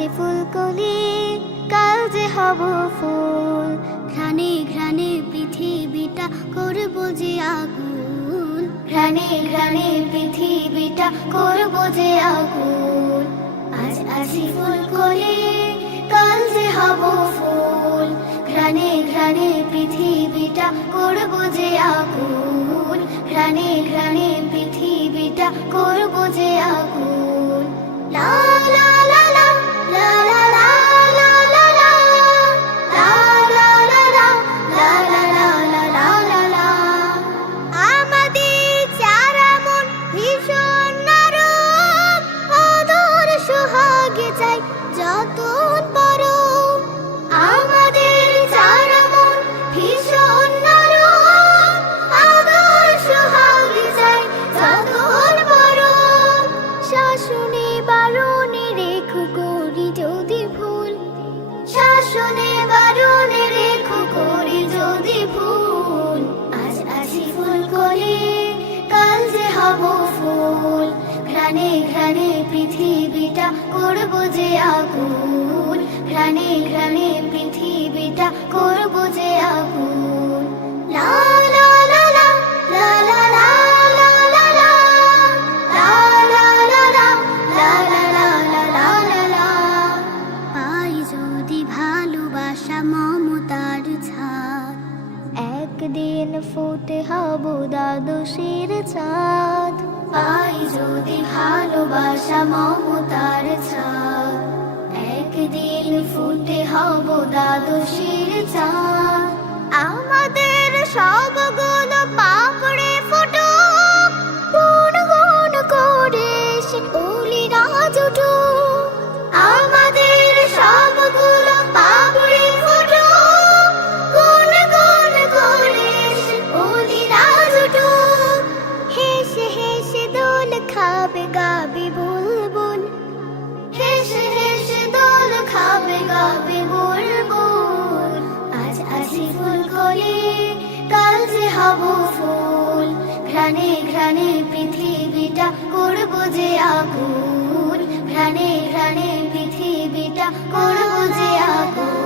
আছি ফুলকলি, কাল যে হব ফুল। ঘ্রাণে ঘ্রাণে পৃথিবীটা করব যে আগুন, ঘ্রাণে ঘ্রাণে পৃথিবীটা করব যে আগুন। আজ আছি ফুলকলি, কাল যে হব ফুল। ঘ্রাণে ঘ্রাণে পৃথিবীটা করব যে আগুন, ঘ্রাণে ঘ্রাণে পৃথিবীটা করব যে আগুন। লা লা লা লা লা লা লা লা লা লা লা লা লা লা লা লা লা। আমাদের চারা মন ভীষণ নরম, আদর সোহাগে চাই যতন পরম। আমাদের চারা মন ভীষণ নরম, আদর সোহাগে চাই যতন পরম। শাসনে বারণে রেখো করি যদি ভুল, শাসনে বারণে রেখো করি যদি ভুল। আজ আছি ফুলকলি, কাল যে হব ফুল। ঘ্রাণে ঘ্রাণে পৃথিবীটা করব যে আগুন, ঘ্রাণে ঘ্রাণে পৃথিবীটা করব যে আগুন। লা লা লা লা লা লা লা লা লা লা লা লা লা লা লা। পাই যদি ভালোবাসা মমতার ছাদ, একদিন ফুটে হব দ্বাদশের চাঁদ। পাই যদি ভালোবাসা মমতার ছাদ, একদিন ফুটে হব দ্বাদশের চাঁদ। আমাদের সবগুলো পাপড়ে ফুটুক, গুন গুন করে সে অলিরা জুটুক। আমাদের সবগুলো পাপড়ে ফুটুক, গুন গুন করে সে অলিরা জুটুক। হেসে হেসে দোল খাবে গাবে বুলবুল, হেসে হেসে দোল খাবে গাবে বুলবুল। আজ আছি ফুলকলি, কাল যে হব ফুল। ঘ্রাণে ঘ্রাণে পৃথিবীটা করব যে আগুন, ঘ্রাণে ঘ্রাণে পৃথিবীটা করব যে আগুন।